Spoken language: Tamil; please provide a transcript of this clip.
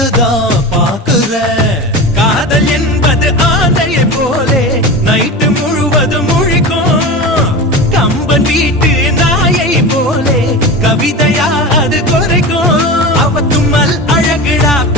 வந்துதான் பாக்குறேன். காதல் என்பது ஆந்தையை போலே நைட்டு முழுவதும் முழிக்கும். கம்பன் வீட்டு